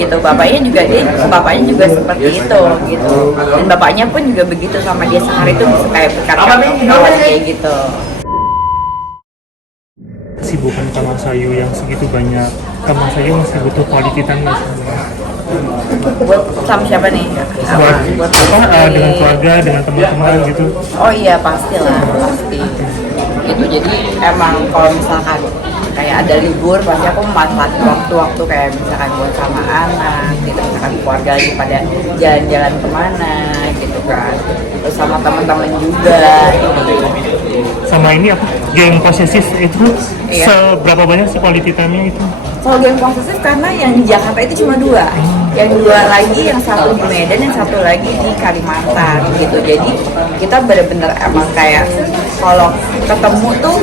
gitu. Bapaknya juga seperti itu gitu, dan bapaknya pun juga begitu sama dia, sehari itu bisa kayak berkali-kali kayak gitu. Kesibukan Kamasayu yang segitu banyak, Kamasayu masih butuh quality time nggak sih? Buat sama siapa nih? Buat dengan keluarga, dengan teman-teman gitu. Oh iya, pastilah, pasti gitu. Jadi emang kalau misalkan kayak ada libur, pasti aku memanfaatkan waktu-waktu kayak misalkan buat sama anak gitu, misalkan keluarga lagi pada jalan-jalan kemana gitu kan, terus sama teman-teman juga gitu. Sama ini apa? Game posesif itu Iya. seberapa banyak sih quality time-nya itu? Kalau game posesif karena yang di Jakarta itu cuma dua, yang dua lagi, yang satu di Medan, yang satu lagi di Kalimantan gitu. Jadi kita bener-bener emang kayak kalau ketemu tuh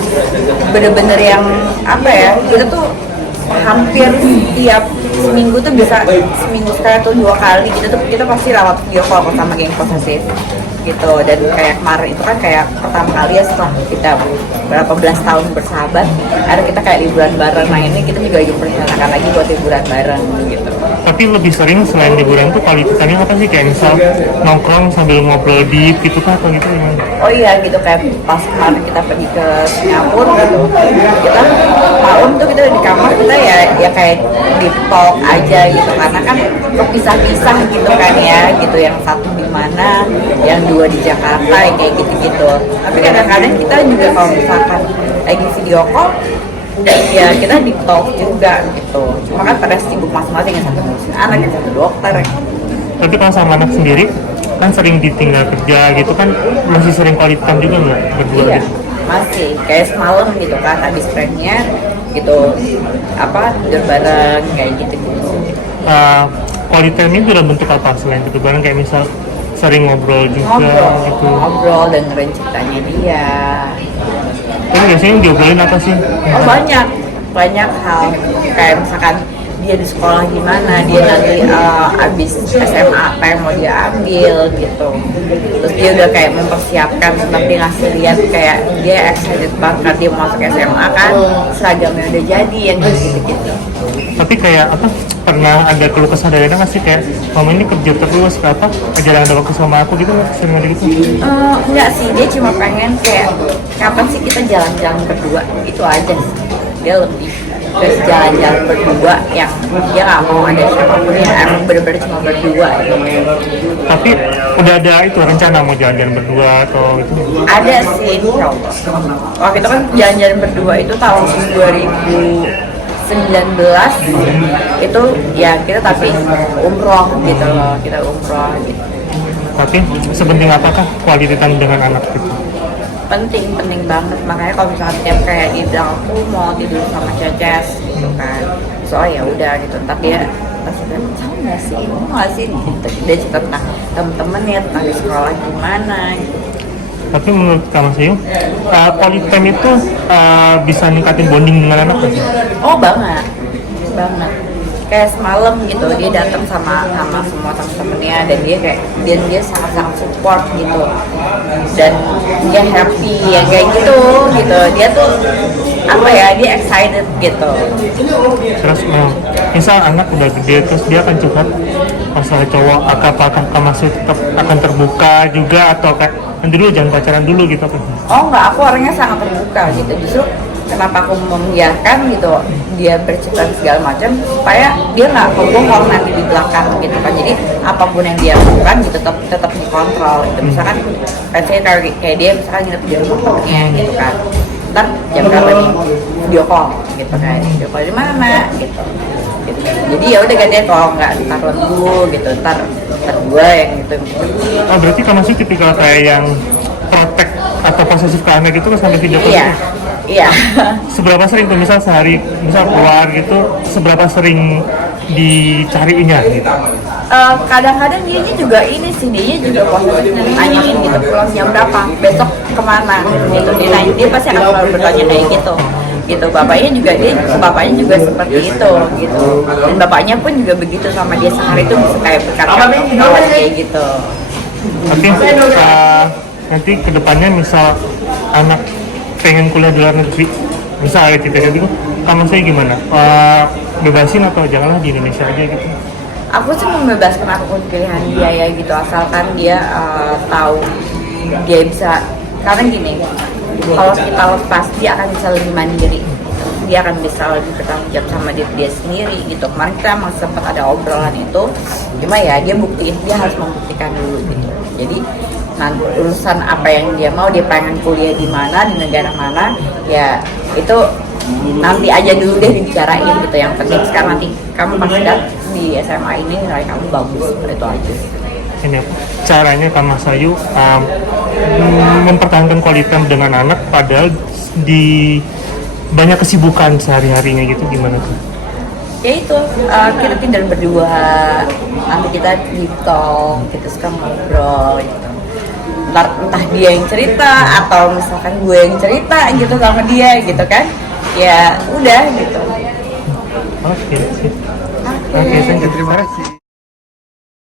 bener-bener yang apa ya, kita tuh hampir tiap seminggu tuh bisa seminggu sekali atau 2 kali gitu tuh kita pasti lewat video call sama geng posesif gitu. Dan kayak kemarin itu kan kayak pertama kali ya setelah kita berapa belas tahun bersahabat, ada kita kayak liburan bareng. Nah ini kita juga lagi merencanakan lagi buat liburan bareng gitu. Tapi lebih sering selain liburan tuh quality time-nya apa sih? Kayak misal nongkrong sambil ngobrol di itu kah atau gitu ya? Oh iya gitu, kayak pas kemarin kita pergi ke Singapura gitu, kita malam tuh kita di kamar, kita ya kayak di talk aja gitu, karena kan pisah-pisah gitu kan ya gitu, yang satu di mana, yang dua di Jakarta kayak gitu-gitu. Tapi kadang-kadang kita juga kalau misalkan lagi video call ya kita di talk juga gitu, cuma kan pada sibuk masing-masing, yang satu ngurusin anak, yang satu dokter. Tapi kalau sama anak sendiri kan sering ditinggal kerja gitu kan, masih sering quality time juga nggak berdua Iya, gitu? masih kayak semalam gitu kan, habis prank-nya gitu apa tidur bareng kayak gitu. Quality time ini dalam bentuk apa selain itu bareng, kayak misal sering ngobrol juga gitu? Ngobrol dengerin ceritanya dia. Tapi biasanya yang diobrolin apa sih? Oh banyak hal, kayak misalkan dia di sekolah gimana, dia nanti abis SMA apa yang mau dia ambil gitu. Terus dia udah kayak mempersiapkan, seperti ngasih lihat kayak dia excited banget dia mau masuk SMA kan, seragamnya udah jadi yang gitu-gitu. Tapi kayak apa, pernah ada keluh kesah dari anak nggak sih, kayak mama ini kerja terus apa, jarang ada waktu sama aku gitu, sering ada gitu? Enggak sih, dia cuma pengen kayak kapan sih kita jalan-jalan berdua, itu aja sih. Dia lebih ke jalan-jalan berdua, yang dia nggak mau ada siapapun, yang emang bener-bener cuma berdua gitu. Tapi udah ada itu rencana mau jalan-jalan berdua atau itu? Ada sih, insya Allah. Waktu itu kan jalan-jalan berdua itu tahun 2019 itu ya kita tapi umroh gitu loh, kita umroh gitu. Tapi sepenting apakah quality time dengan anak gitu? Penting banget, makanya kalau misalnya tiap kayak Idul aku mau tidur sama Ceces gitu kan, soalnya ya udah gitu, ntar dia pasti bilang, tahu nggak sih, mau nggak sih gitu, dia cerita tentang temen-temennya, tentang di sekolah gimana gitu. Tapi menurut kamu sih, quality time itu bisa ningkatin bonding dengan anak nggak sih? Oh banget, kayak semalam gitu dia datang sama semua temen-temennya, dan dia sangat support gitu, dan dia happy ya kayak gitu, dia tuh apa ya, dia excited gitu. Terus misal anak udah gede terus dia akan curhat masalah cowok, apakah kamu masih tetap akan terbuka juga atau kayak nanti dulu jangan pacaran dulu gitu apa? Oh enggak, aku orangnya sangat terbuka gitu, justru kenapa aku membiarkan gitu dia bercerita segala macam, supaya dia nggak kebohong nanti di belakang gitu kan. Jadi apapun yang dia lakukan gitu tetap dikontrol gitu. Misalkan saya kayak dia misalkan nginep di rumah temennya gitu kan, ntar jam berapa nih video call gitu kan, video call di mana gitu. Jadi ya udah gantian, kalau nggak ntar dulu gitu, ntar gue yang gitu. Oh berarti kamu sih tipikal kayak yang protek atau posesif ke anak gitu kan sampai video call? Iya. Seberapa sering tuh, misal sehari misal keluar gitu, seberapa sering dicariinnya gitu? Kadang-kadang dia juga ini sih, dia juga posesif, nanyain gitu pulang jam berapa, besok kemana gitu, dia pasti akan selalu bertanya kayak gitu. Bapaknya juga seperti itu gitu, dan bapaknya pun juga begitu sama dia, sehari itu bisa kayak berkali-kali kayak gitu. Tapi nanti kedepannya misal anak pengen kuliah di luar negeri, misal ada cita-cita gitu, kamu saya gimana? Bebasin atau janganlah di Indonesia aja gitu? aku sih membebaskan apapun pilihan dia ya gitu, asalkan dia tahu dia bisa, karena gini, kalau kita lepas dia akan bisa lebih mandiri, dia akan bisa lebih bertanggung jawab sama diri dia sendiri gitu. Kemarin kita emang sempat ada obrolan itu, cuma ya dia buktiin, dia harus membuktikan dulu gitu. Jadi nanti urusan apa yang dia mau, dia pengen kuliah di mana, di negara mana, ya itu nanti aja dulu deh dibicarain gitu. Yang penting sekarang nanti kamu pasti di SMA ini nilai kamu bagus, itu aja. Ini caranya Kak Mas Ayu mempertahankan kualitas dengan anak padahal di banyak kesibukan sehari-harinya gitu, gimana tuh? Ya itu, kita tidur berdua, nanti kita deep talk, kita suka ngobrol gitu. Entah dia yang cerita atau misalkan gue yang cerita gitu sama dia gitu kan, ya udah gitu. Oke, sip. Oke. Oke, terima kasih.